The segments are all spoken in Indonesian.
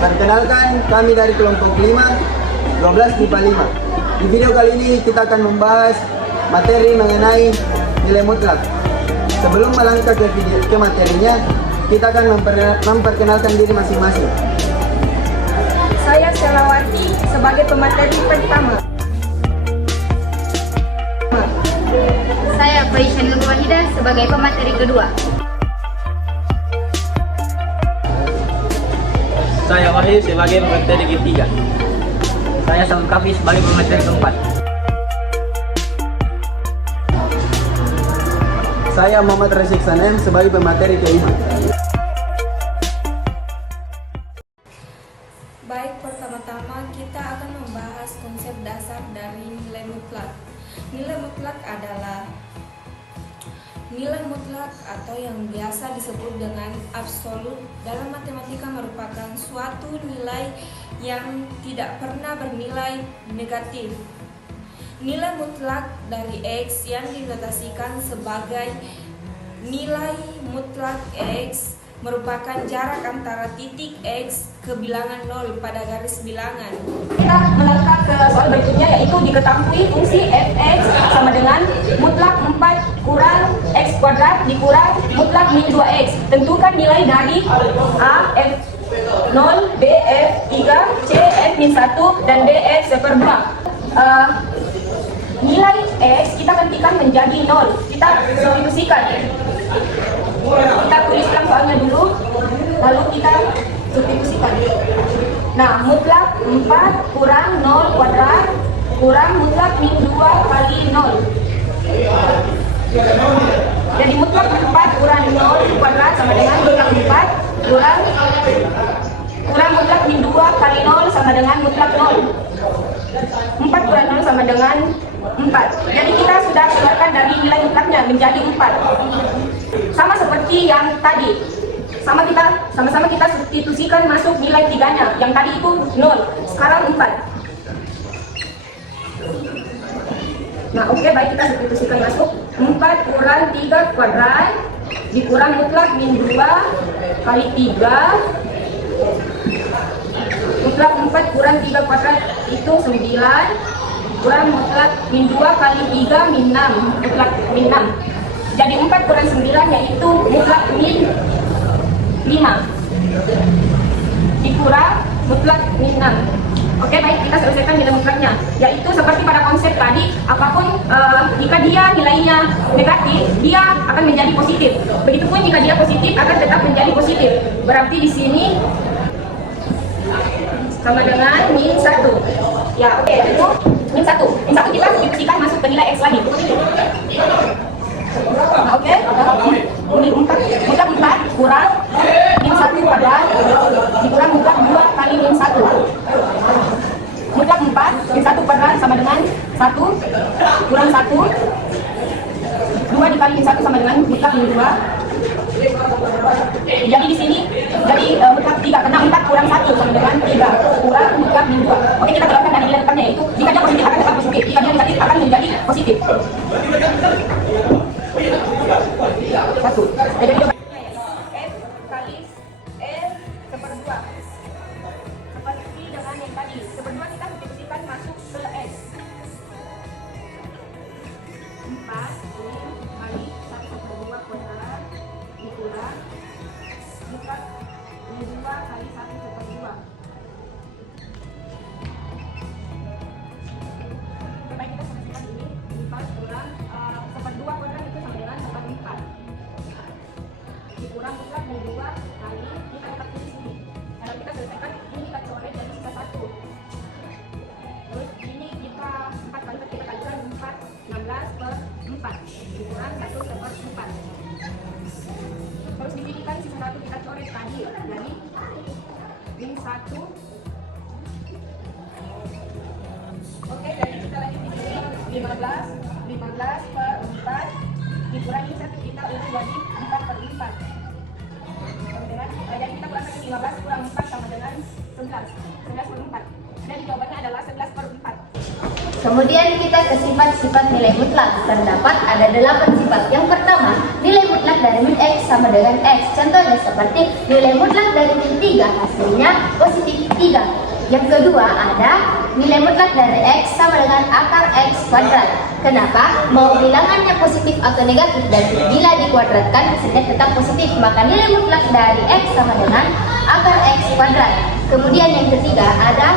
Perkenalkan, kami dari kelompok 5, 12 MIPA 5. Di video kali ini kita akan membahas materi mengenai nilai mutlak. Sebelum melangkah ke materinya, kita akan memperkenalkan diri masing-masing. Saya Selawati sebagai pemateri pertama. Saya Faisyah Nur Wahidah sebagai pemateri kedua. Saya Wahyu sebagai pemateri ketiga. Saya Samkafi sebagai pemateri keempat. Saya Muhammad Rasyid Sanem sebagai pemateri kelima. Baik, pertama-tama kita akan membahas konsep dasar dari nilai mutlak. Nilai mutlak adalah nilai mutlak atau yang biasa disebut dengan absolut dalam matematika merupakan suatu nilai yang tidak pernah bernilai negatif. Nilai mutlak dari X yang dinotasikan sebagai nilai mutlak X merupakan jarak antara titik X ke bilangan 0 pada garis bilangan. Kita melangkah ke soal berikutnya, yaitu diketahui fungsi fx sama dengan mutlak 4 kurang x kuadrat dikurang mutlak min 2x. Tentukan nilai dari a f 0, b f 3, c f min 1, dan d f seper 2. Nilai x kita gantikan menjadi 0. Kita substitusikan. Kita tuliskan soalnya dulu, lalu kita substitusikan. Nah, mutlak 4 kurang 0 kuadrat kurang mutlak min 2 kali 0. Jadi mutlak 4 kurang 0 kuadrat sama dengan mutlak 4 kurang mutlak min 2 kali 0 sama dengan mutlak 0. 4 kurang 0 sama dengan 4. Jadi kita sudah keluarkan dari nilai mutlaknya menjadi 4. Sama seperti yang tadi. Sama-sama kita substitusikan masuk nilai 3-nya. Yang tadi itu 0, sekarang 4. Nah, oke, baik, kita substitusikan masuk 4 kurang 3 kuadrat dikurang mutlak min 2 kali 3. Mutlak 4 kurang 3 kuadrat itu 9 kurang mutlak min 2 kali 3 min 6, mutlak min 6. Jadi 4 kurang 9 yaitu mutlak min 5 dikurang mutlak min 6. Oke, baik, kita selesaikan nilai mutlaknya, yaitu seperti pada konsep tadi, apapun jika dia nilainya negatif, dia akan menjadi positif. Begitupun jika dia positif akan tetap menjadi positif. Berarti di sini sama dengan min 1. Ya, oke, itu min 1. Min 1 kita substitusikan masuk ke nilai X lagi. Nah, oke, ini 4, mutlak 4 kurang min 1 kuadrat dikurang mutlak 2 kali min 1. Mutlak 4, min 1 kuadrat sama dengan 1 kurang 1. 2 dikali min 1 sama dengan mutlak min 2. Jadi di sini jadi mutlak 3 karena 4 kurang 1 sama dengan 3 kurang mutlak min 2. Oke, kita keluarkan dari nilai mutlaknya, yaitu jika dia positif akan tetap positif, jika dia negatif akan menjadi positif. 1. Jadi F kali F seper 2. Seperti dengan yang tadi, seper 2 kita substitusikan masuk ke S. 4 kali 1 seper 2 kuadrat dikurang mutlak min 2 kali 1 seper 2. Coba kita substitusikan ini 4 kurang seper 2 kuadrat itu sama dengan seper 4 dikurang mutlak min 2 kali, kita letak tulis ini. Kalau kita selesaikan ini kita coret jadi sisa 1. Terus ini kita 4 kali kita kalikan 4, 16 per 4 dikurang 1 seper 4. Terus di sini kan sisa 1 kita coret tadi, jadi min 1. Oke, jadi kita lanjut di sini 15 per 4 dikurang ini 1 kita urut jadi 4 per 4. Jadi kita kurangkan 15 kurang 4 sama dengan 11 per 4. Dan jawabannya adalah 11 per 4. Kemudian kita ke sifat-sifat nilai mutlak. Terdapat ada 8 sifat. Yang pertama, nilai mutlak dari min X sama dengan X. Contohnya seperti nilai mutlak dari min 3 hasilnya positif 3. Yang kedua ada nilai mutlak dari X sama dengan akar X kuadrat. Kenapa? Mau bilangannya positif atau negatif dan bila dikuadratkan hasilnya tetap positif, maka nilai mutlak dari X sama dengan akar X kuadrat. Kemudian yang ketiga ada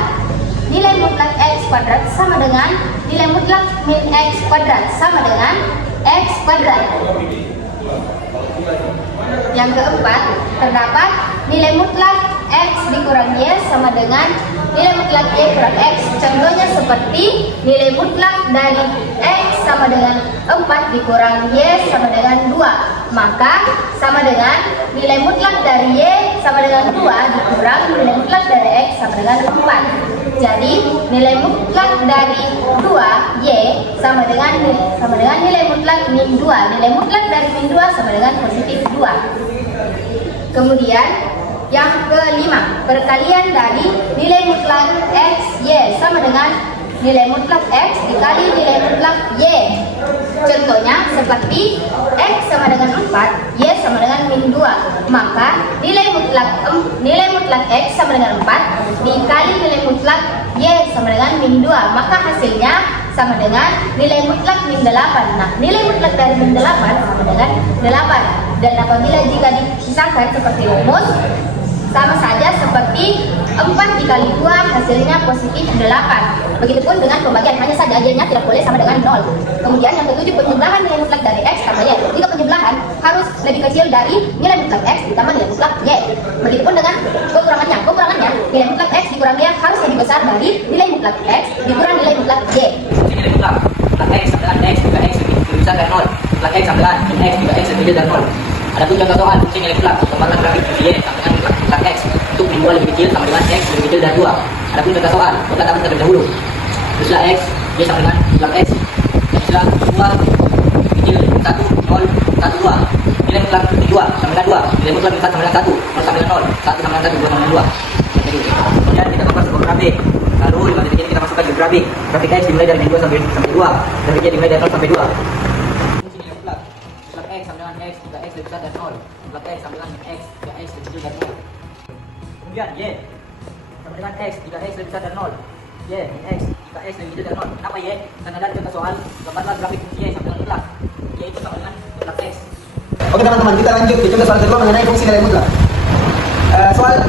nilai mutlak X kuadrat sama dengan nilai mutlak min X kuadrat sama dengan X kuadrat. Yang keempat, terdapat nilai mutlak X dikurang Y sama dengan nilai mutlak Y kurang X. Contohnya seperti nilai mutlak dari X sama dengan 4 dikurang Y sama dengan 2. Maka sama dengan nilai mutlak dari Y sama dengan 2 dikurang nilai mutlak dari X sama dengan 4. Jadi nilai mutlak dari 2 Y sama dengan nilai mutlak min 2. Nilai mutlak dari min 2 sama dengan positif 2. Kemudian yang kelima, perkalian dari nilai mutlak X Y sama dengan nilai mutlak X dikali nilai mutlak Y. Contohnya seperti X sama dengan 4, Y sama dengan min 2. Maka nilai mutlak X sama dengan 4 dikali nilai mutlak Y sama dengan min 2. Maka hasilnya sama dengan nilai mutlak min 8. Nah, nilai mutlak dari min 8 sama dengan 8. Dan apabila jika dipisahkan seperti rumus, sama saja seperti 4 dikali 2 hasilnya positif 8. Begitupun dengan pembagian, hanya saja Y-nya tidak boleh sama dengan 0. Kemudian yang ketujuh, penjumlahan nilai mutlak dari X tambah Y. Jika penjumlahan harus lebih kecil dari nilai mutlak X ditambah nilai mutlak Y. Begitupun dengan kekurangannya. Kekurangannya nilai mutlak X dikurang Y harus lebih besar dari nilai mutlak X dikurang nilai mutlak Y. Nilai mutlak X sama dengan X juga X lebih besar dari 0. Mutlak X sama dengan X juga X lebih kecil dari 0. Adapun contoh soal fungsi nilai mutlak kembangkan grafik Y sama dengan mutlak X untuk min 2 lebih kecil sama dengan X lebih kecil dari 2. Adapun contoh soal mutlak dapat terlebih dahulu. Teruslah X Y sama dengan mutlak X. Teruslah 2 kecil 1 0 1 2. Nilai mutlak 2 sama dengan 2. Nilai mutlak 4 sama dengan 1 0 sama dengan 0 1 sama dengan 1 2 sama dengan 2. Kemudian kita masuk ke grafik. Lalu di bagian ini kita masukkan ke grafik. Grafik X dimulai dari min 2 sampai 2. Grafik Y dimulai dari 0 sampai 2. X sama dengan X juga X lebih besar dari 0. Mutlak X sama dengan X juga X lebih kecil dari 0. Kemudian Y sama dengan X juga X lebih besar dari 0. Y min X juga X lebih kecil dari 0. Kenapa Y? Karena dari contoh soal gambarlah grafik fungsi Y sama dengan mutlak. Y itu sama dengan mutlak X. Oke teman-teman, kita lanjut ke contoh soal kedua mengenai fungsi nilai mutlak.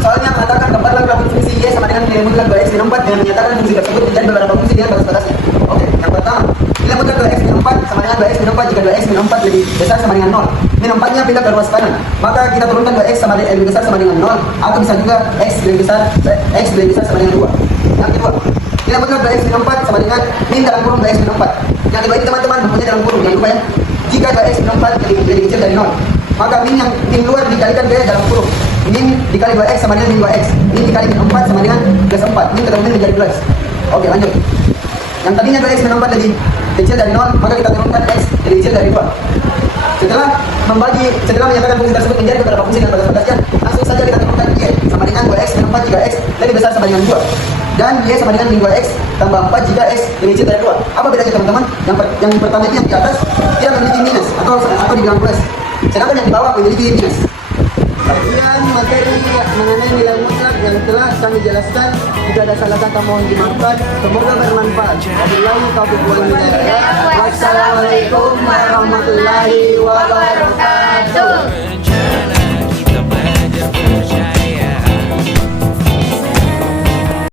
Soalnya mengatakan gambarlah grafik fungsi Y sama dengan nilai mutlak 2x min 4 dan menyatakan fungsi tersebut menjadi beberapa fungsi dengan batas-batasnya. Oke, yang pertama, nilai mutlak 2x min 4 sama dengan 2x min 4 jika 2x min 4 lebih besar sama dengan 0. Min 4-nya pindah ke ruas kanan. Maka kita turunkan 2x sama dengan lebih besar sama dengan 0 atau bisa juga x lebih besar sama dengan 2. Yang kedua, nilai mutlak 2x min 4 sama dengan min dalam kurung 2x min 4. Yang kedua ini teman-teman mempunyai dalam kurung, jangan lupa ya. Jika 2x min 4 lebih kecil dari 0, maka min yang min luar dikalikan ke dalam kurung. Min dikali 2x sama dengan min 2x. Min dikali min 4 sama dengan plus 4. Min ketemu menjadi plus. Oke, lanjut. Yang tadinya 2x min 4 lebih kecil dari 0, maka kita turunkan x lebih kecil dari 2. Setelah menyatakan fungsi tersebut menjadi beberapa fungsi dengan batas-batasnya, langsung saja kita turunkan y sama dengan 2x min 4 jika x lebih besar sama dengan 2. Dan y sama dengan min 2x tambah 4 jika x lebih kecil dari 2. Apa bedanya teman-teman? Yang pertama itu yang di atas tidak memiliki minus atau dibilang plus. Sedangkan yang di bawah memiliki minus. Sekian materi mengenai nilai mutlak yang telah kami jelaskan. Jika ada salah kata mohon dimaafkan. Semoga bermanfaat. Wabillahi taufiq wal hidayah. Wassalamualaikum warahmatullahi wabarakatuh.